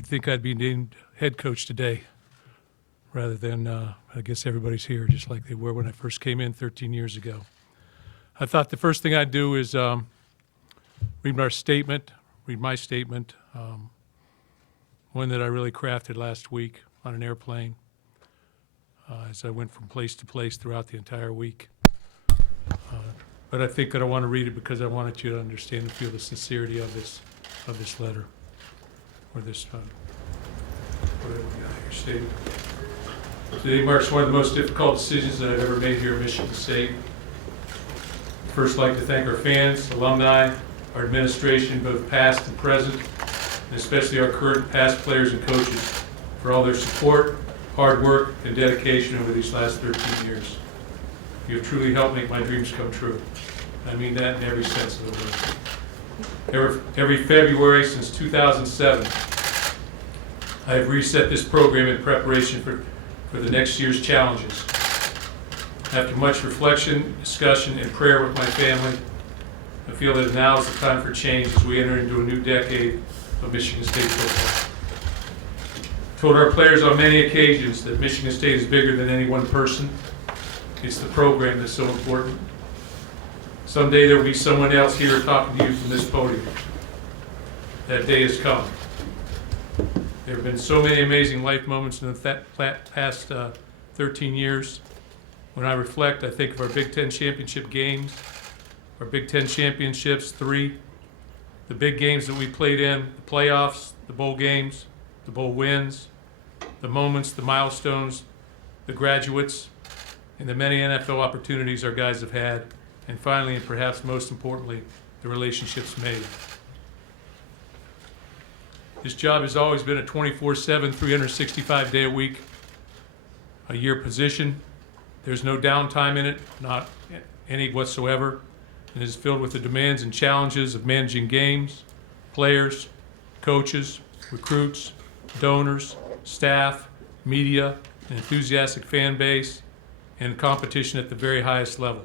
You'd think I'd be named head coach today rather than, I guess everybody's here just like they were when I first came in 13 years ago. I thought the first thing I'd do is read my statement, one that I really crafted last week on an airplane as I went from place to place throughout the entire week. But I think that I want to read it because I wanted you to understand and feel the sincerity of this letter, or this, whatever we got here, statement. Today marks one of the most difficult decisions that I've ever made here at Michigan State. First, I'd like to thank our fans, alumni, our administration, both past and present, and especially our current past players and coaches for all their support, hard work, and dedication over these last 13 years. You have truly helped make my dreams come true. I mean that in every sense of the word. Every February since 2007, I have reset this program in preparation for the next year's challenges. After much reflection, discussion, and prayer with my family, I feel that now is the time for change as we enter into a new decade of Michigan State football. I told our players on many occasions that Michigan State is bigger than any one person. It's the program that's so important. Someday there will be someone else here talking to you from this podium. That day has come. There have been so many amazing life moments in the past 13 years. When I reflect, I think of our Big Ten championship games, our Big Ten championships, 3, the big games that we played in, the playoffs, the bowl games, the bowl wins, the moments, the milestones, the graduates, and the many NFL opportunities our guys have had, and finally, and perhaps most importantly, the relationships made. This job has always been a 24/7, 365-day-a-week, a year position. There's no downtime in it, not any whatsoever. It is filled with the demands and challenges of managing games, players, coaches, recruits, donors, staff, media, an enthusiastic fan base, and competition at the very highest level.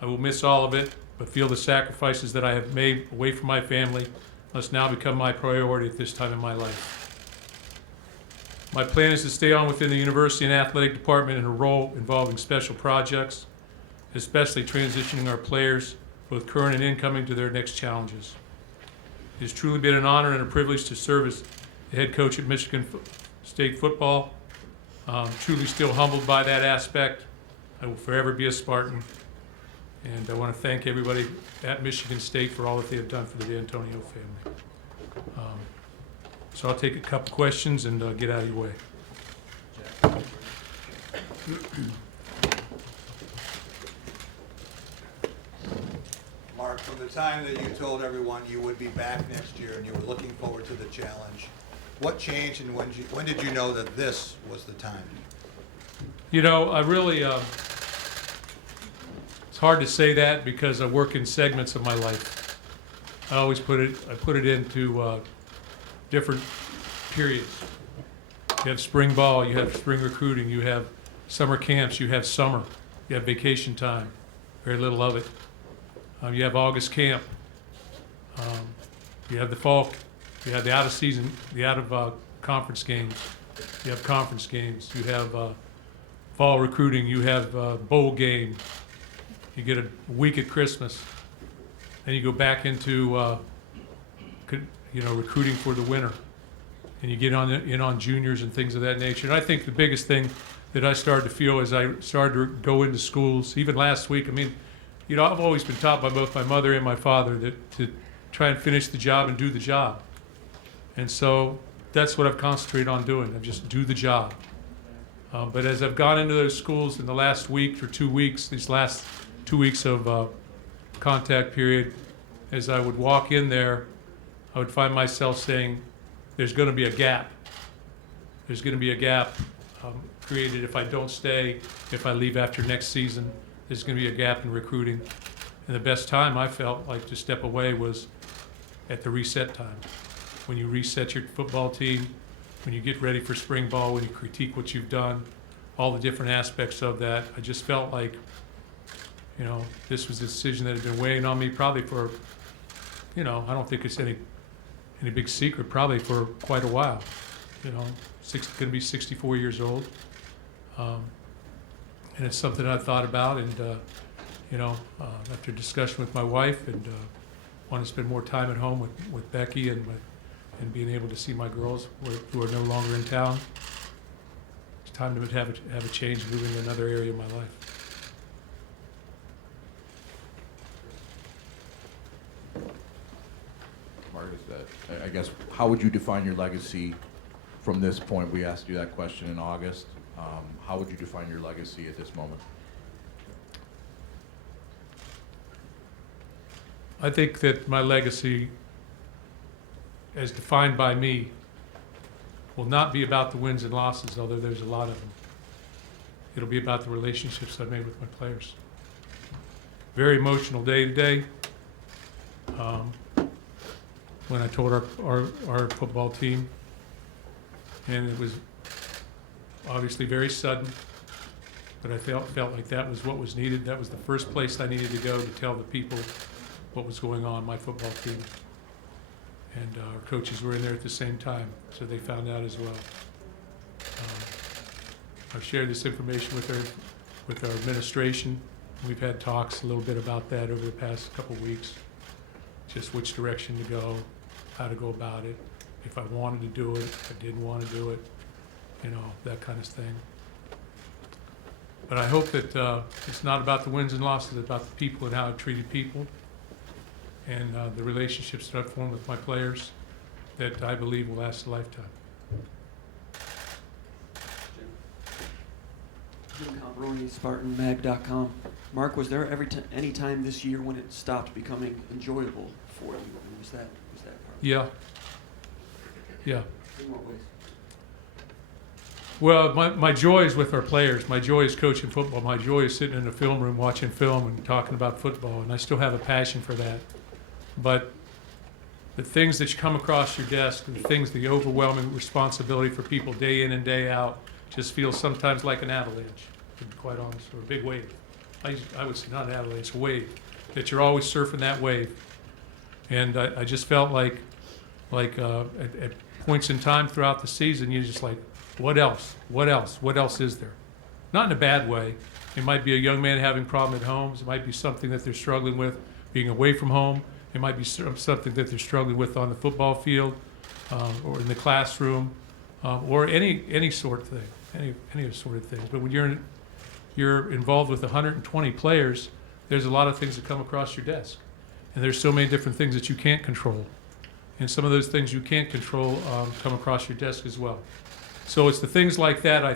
I will miss all of it, but feel the sacrifices that I have made away from my family must now become my priority at this time in my life. My plan is to stay on within the university and athletic department in a role involving special projects, especially transitioning our players, both current and incoming, to their next challenges. It has truly been an honor and a privilege to serve as the head coach at Michigan State football. Truly still humbled by that aspect. I will forever be a Spartan. And I want to thank everybody at Michigan State for all that they have done for the Dantonio family. So I'll take a couple questions and get out of your way. Mark, from the time that you told everyone you would be back next year and you were looking forward to the challenge, what changed and when did you know that this was the time? You know, I really, it's hard to say that because I work in segments of my life. I put it into different periods. You have spring ball, you have spring recruiting, you have summer camps, you have summer, you have vacation time, very little of it. You have August camp, you have the fall, you have the out of season, the out of conference games, you have conference games, you have fall recruiting, you have bowl game, you get a week at Christmas, then you go back into recruiting for the winter, and you get in on juniors and things of that nature. And I think the biggest thing that I started to feel as I started to go into schools, even last week, I mean, you know, I've always been taught by both my mother and my father that to try and finish the job and do the job. And so that's what I've concentrated on doing. I just do the job. But as I've gone into those schools in the last week or 2 weeks, these last 2 weeks of contact period, as I would walk in there, I would find myself saying, there's going to be a gap. There's going to be a gap created if I don't stay, if I leave after next season. There's going to be a gap in recruiting. And the best time I felt like to step away was at the reset time. When you reset your football team, when you get ready for spring ball, when you critique what you've done, all the different aspects of that, I just felt like, you know, this was a decision that had been weighing on me probably for, you know, I don't think it's any any big secret, probably for quite a while. You know, going to be 64 years old. And it's something I thought about, and you know, after discussion with my wife, and want to spend more time at home with Becky and being able to see my girls who are no longer in town. It's time to have a change, move into another area of my life. Mark, I guess, how would you define your legacy from this point? We asked you that question in August. How would you define your legacy at this moment? I think that my legacy, as defined by me, will not be about the wins and losses, although there's a lot of them. It'll be about the relationships I made with my players. Very emotional day today. When I told our football team, and it was obviously very sudden, but I felt like that was what was needed. That was the first place I needed to go to tell the people what was going on, my football team. And our coaches were in there at the same time, so they found out as well. I've shared this information with our administration. We've had talks a little bit about that over the past couple weeks, just which direction to go, how to go about it, if I wanted to do it, if I didn't want to do it, you know, that kind of thing. But I hope that it's not about the wins and losses, it's about the people and how I treated people, and the relationships that I've formed with my players that I believe will last a lifetime. Jim Comparoni, SpartanMag.com. Mark, was there any time this year when it stopped becoming enjoyable for you? And was that part? Yeah. Yeah. In what ways? Well, my joy is with our players. My joy is coaching football. My joy is sitting in the film room watching film and talking about football, and I still have a passion for that. But the things that you come across your desk, the overwhelming responsibility for people day in and day out, just feels sometimes like an avalanche, to be quite honest, or a big wave. I would say not an avalanche, a wave, that you're always surfing that wave. And I just felt like at points in time throughout the season, you're just like, what else? What else? What else is there? Not in a bad way. It might be a young man having a problem at home. It might be something that they're struggling with being away from home. It might be something that they're struggling with on the football field or in the classroom or any sort of thing, any sort of thing. But when you're involved with 120 players, there's a lot of things that come across your desk. And there's so many different things that you can't control. And some of those things you can't control come across your desk as well. So it's the things like that I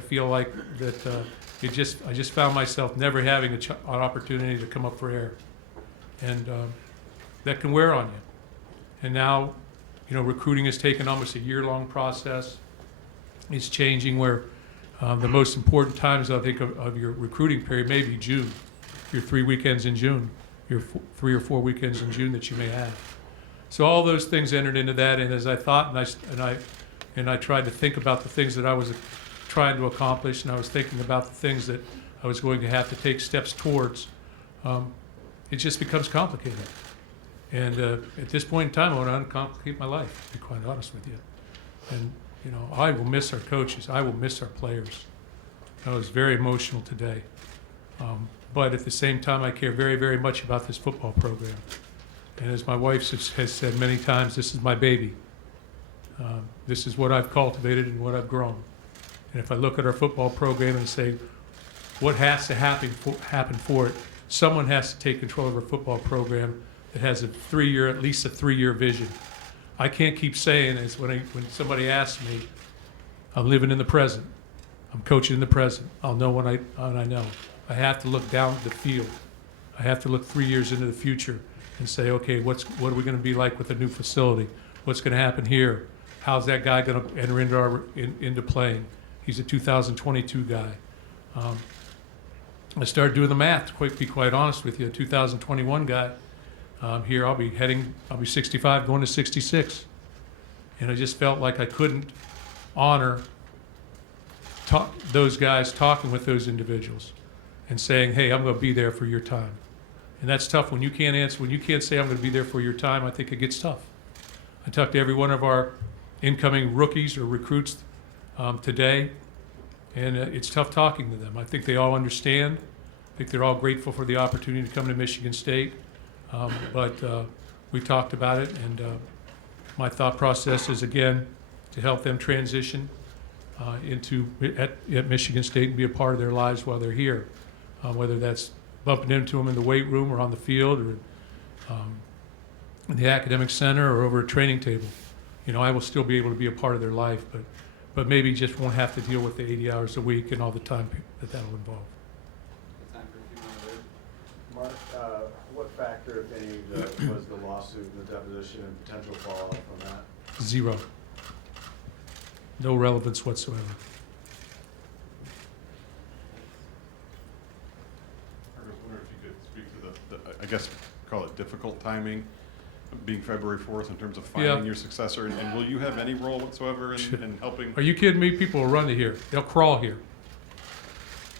feel like that I just found myself never having an opportunity to come up for air. And that can wear on you. And now, you know, recruiting has taken almost a year-long process. It's changing where the most important times, I think, of your recruiting period may be June, your 3 weekends in June, your 3 or 4 weekends in June that you may have. So all those things entered into that, and as I thought, and I tried to think about the things that I was trying to accomplish, and I was thinking about the things that I was going to have to take steps towards, it just becomes complicated. And at this point in time, I want to uncomplicate my life, to be quite honest with you. And, you know, I will miss our coaches. I will miss our players. I was very emotional today. But at the same time, I care very, very much about this football program. And as my wife has said many times, this is my baby. This is what I've cultivated and what I've grown. And if I look at our football program and say, what has to happen for it, someone has to take control of our football program that has at least a 3-year vision. I can't keep saying this when somebody asks me, I'm living in the present. I'm coaching in the present. I'll know when I know. I have to look down the field. I have to look 3 years into the future and say, okay, what are we going to be like with a new facility? What's going to happen here? How's that guy going to enter into playing? He's a 2022 guy. I started doing the math, to be quite honest with you. A 2021 guy, here I'll be 65, going to 66. And I just felt like I couldn't honor those guys talking with those individuals and saying, hey, I'm going to be there for your time. And that's tough when you can't answer, when you can't say I'm going to be there for your time. I think it gets tough. I talked to every one of our incoming rookies or recruits today, and it's tough talking to them. I think they all understand. I think they're all grateful for the opportunity to come to Michigan State. But we talked about it, and my thought process is, again, to help them transition at Michigan State and be a part of their lives while they're here, whether that's bumping into them in the weight room or on the field or in the academic center or over a training table. You know, I will still be able to be a part of their life, but maybe just won't have to deal with the 80 hours a week and all the time that'll involve. Time for a few more words. Mark, what factor, if any, was the lawsuit and the deposition and potential fallout from that? Zero. No relevance whatsoever. I was wondering if you could speak to the I guess, call it difficult timing, being February 4th in terms of finding Yeah. your successor, and will you have any role whatsoever in helping? Are you kidding me? People will run to here. They'll crawl here.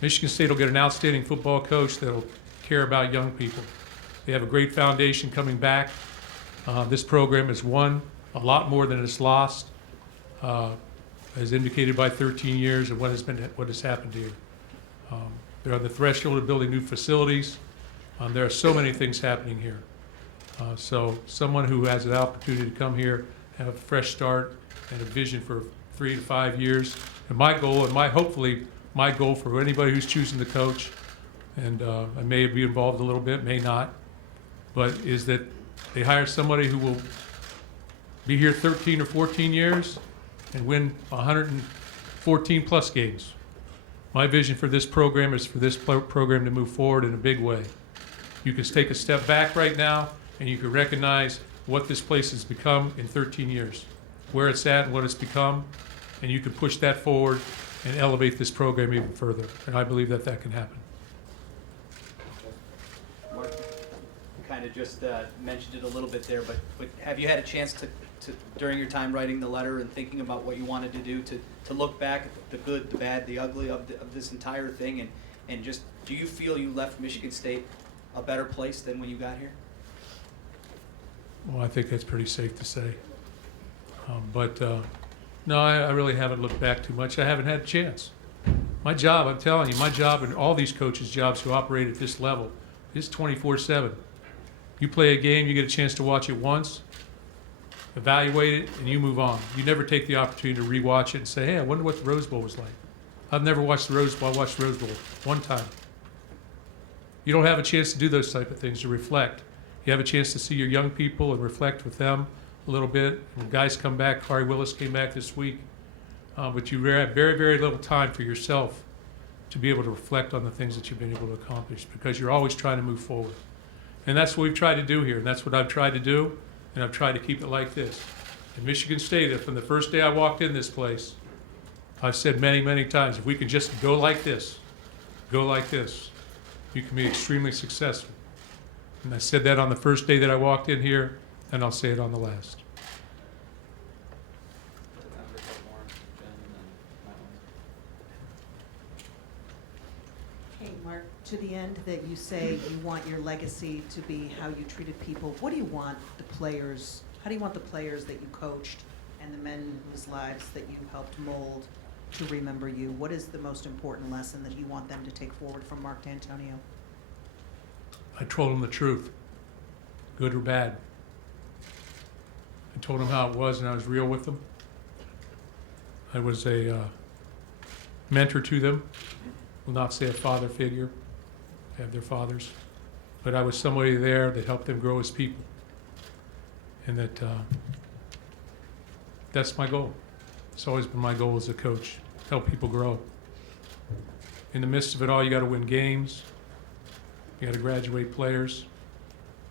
Michigan State will get an outstanding football coach that'll care about young people. They have a great foundation coming back. This program has won a lot more than it's lost, as indicated by 13 years of what has happened here. They're on the threshold of building new facilities. There are so many things happening here. So someone who has an opportunity to come here, have a fresh start and a vision for 3 to 5 years. And my goal, and hopefully my goal for anybody who's choosing the coach, and I may be involved a little bit, may not, but is that they hire somebody who will be here 13 or 14 years and win 114 plus games. My vision for this program is for this program to move forward in a big way. You can take a step back right now and you can recognize what this place has become in 13 years, where it's at and what it's become, and you can push that forward and elevate this program even further. And I believe that that can happen. Mark, you kind of just mentioned it a little bit there, but have you had a chance to during your time writing the letter and thinking about what you wanted to do, to look back at the good, the bad, the ugly of this entire thing, and just, do you feel you left Michigan State a better place than when you got here? Well, I think that's pretty safe to say. No, I really haven't looked back too much. I haven't had a chance. My job, I'm telling you, my job and all these coaches' jobs who operate at this level is 24/7. You play a game, you get a chance to watch it once, evaluate it, and you move on. You never take the opportunity to rewatch it and say, hey, I wonder what the Rose Bowl was like. I've never watched the Rose Bowl. I watched the Rose Bowl one time. You don't have a chance to do those type of things, to reflect. You have a chance to see your young people and reflect with them a little bit. When guys come back, Kari Willis came back this week, but you have very, very little time for yourself to be able to reflect on the things that you've been able to accomplish, because you're always trying to move forward. And that's what we've tried to do here, and that's what I've tried to do, and I've tried to keep it like this. In Michigan State, from the first day I walked in this place, I've said many, many times, if we can just go like this, you can be extremely successful. And I said that on the first day that I walked in here, and I'll say it on the last. Time for a couple more, Jen, and then Madeline. Hey, Mark, to the end that you say you want your legacy to be how you treated people, what do you want the players, how do you want the players that you coached and the men whose lives that you helped mold to remember you? What is the most important lesson that you want them to take forward from Mark Dantonio? I told them the truth, good or bad. I told them how it was, and I was real with them. I was a mentor to them. Will not say a father figure. They have their fathers. But I was somebody there that helped them grow as people. And that's my goal. It's always been my goal as a coach, help people grow. In the midst of it all, you got to win games. You got to graduate players.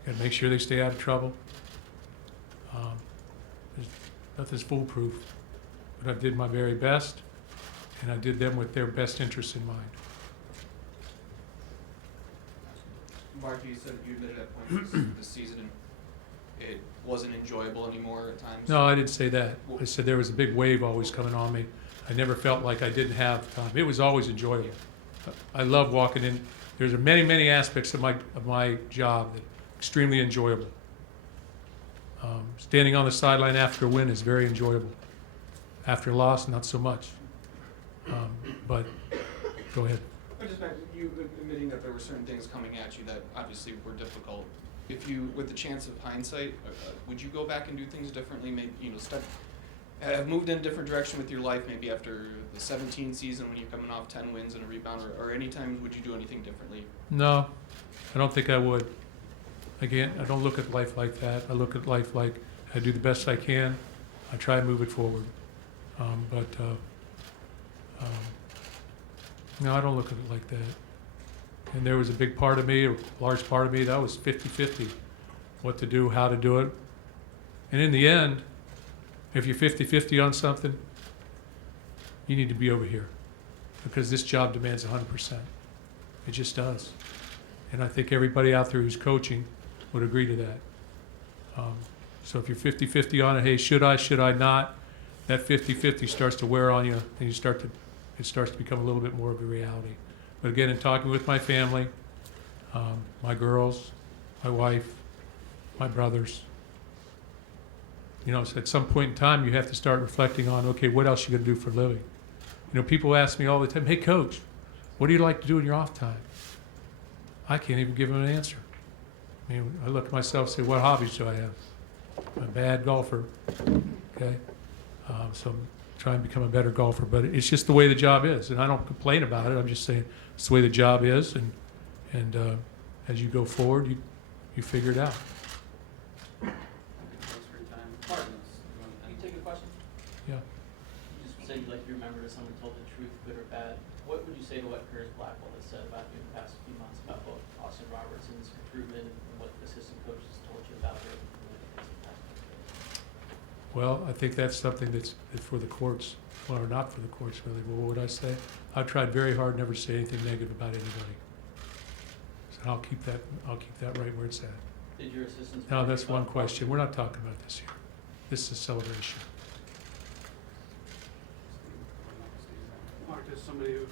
You got to make sure they stay out of trouble. Nothing's foolproof, but I did my very best, and I did them with their best interests in mind. Mark, you said you admitted at points this season it wasn't enjoyable anymore at times. No, I didn't say that. I said there was a big wave always coming on me. I never felt like I didn't have time. It was always enjoyable. I love walking in. There's many, many aspects of my job that are extremely enjoyable. Standing on the sideline after a win is very enjoyable. After a loss, not so much. But go ahead. I just meant you admitting that there were certain things coming at you that obviously were difficult. If you, with the chance of hindsight, would you go back and do things differently? Maybe, have moved in a different direction with your life, maybe after the 17 season when you're coming off 10 wins and a rebound, or any times would you do anything differently? No, I don't think I would. Again, I don't look at life like that. I look at life like I do the best I can. I try and move it forward. No, I don't look at it like that. And there was a big part of me, a large part of me, that was 50-50. What to do, how to do it. And in the end, if you're 50-50 on something, you need to be over here. Because this job demands 100%. It just does. And I think everybody out there who's coaching would agree to that. So if you're 50-50 on it, hey, should I not? That 50-50 starts to wear on you, and it starts to become a little bit more of a reality. But again, in talking with my family, my girls, my wife, my brothers, so at some point in time, you have to start reflecting on, okay, what else are you going to do for a living? People ask me all the time, hey, Coach, what do you like to do in your off time? I can't even give them an answer. I look at myself and say, what hobbies do I have? I'm a bad golfer, okay? So I'm trying to become a better golfer, but it's just the way the job is, and I don't complain about it. I'm just saying it's the way the job is, and as you go forward, you figure it out. Thanks for your time. Spartans, can you take a question? Yeah. You just said you'd like to be remembered as someone who told the truth, good or bad. What would you say to what Curtis Blackwell has said about you in the past few months about both Austin Robertson's recruitment and what the assistant coaches told you about him? Well, I think that's something that's for the courts, or not for the courts really. Well, what would I say? I've tried very hard never to say anything negative about anybody. So I'll keep that right where it's at. Did your assistants? Now that's one question. We're not talking about this here. This is a celebration. Mark, as somebody who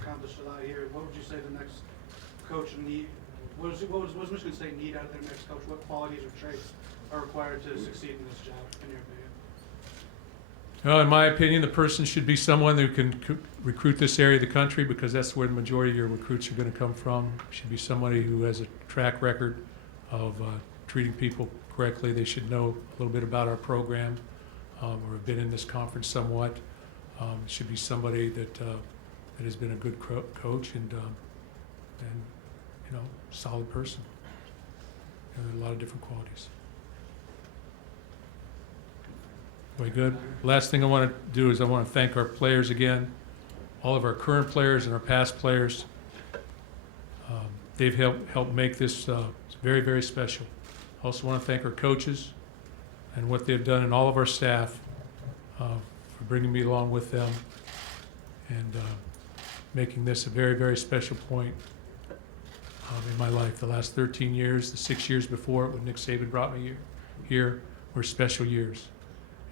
accomplished a lot here, what would you say the next coach need? What does Michigan State need out of their next coach? What qualities or traits are required to succeed in this job, in your opinion? Well, in my opinion, the person should be someone who can recruit this area of the country, because that's where the majority of your recruits are going to come from. Should be somebody who has a track record of treating people correctly. They should know a little bit about our program, or have been in this conference somewhat. Should be somebody that has been a good coach and solid person. And a lot of different qualities. Very good. Last thing I want to do is I want to thank our players again, all of our current players and our past players. They've helped make this very, very special. I also want to thank our coaches and what they've done, and all of our staff for bringing me along with them and making this a very, very special point in my life. The last 13 years, the 6 years before it when Nick Saban brought me here were special years.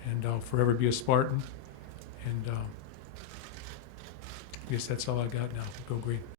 And I'll forever be a Spartan. And I guess that's all I got now. Go Green.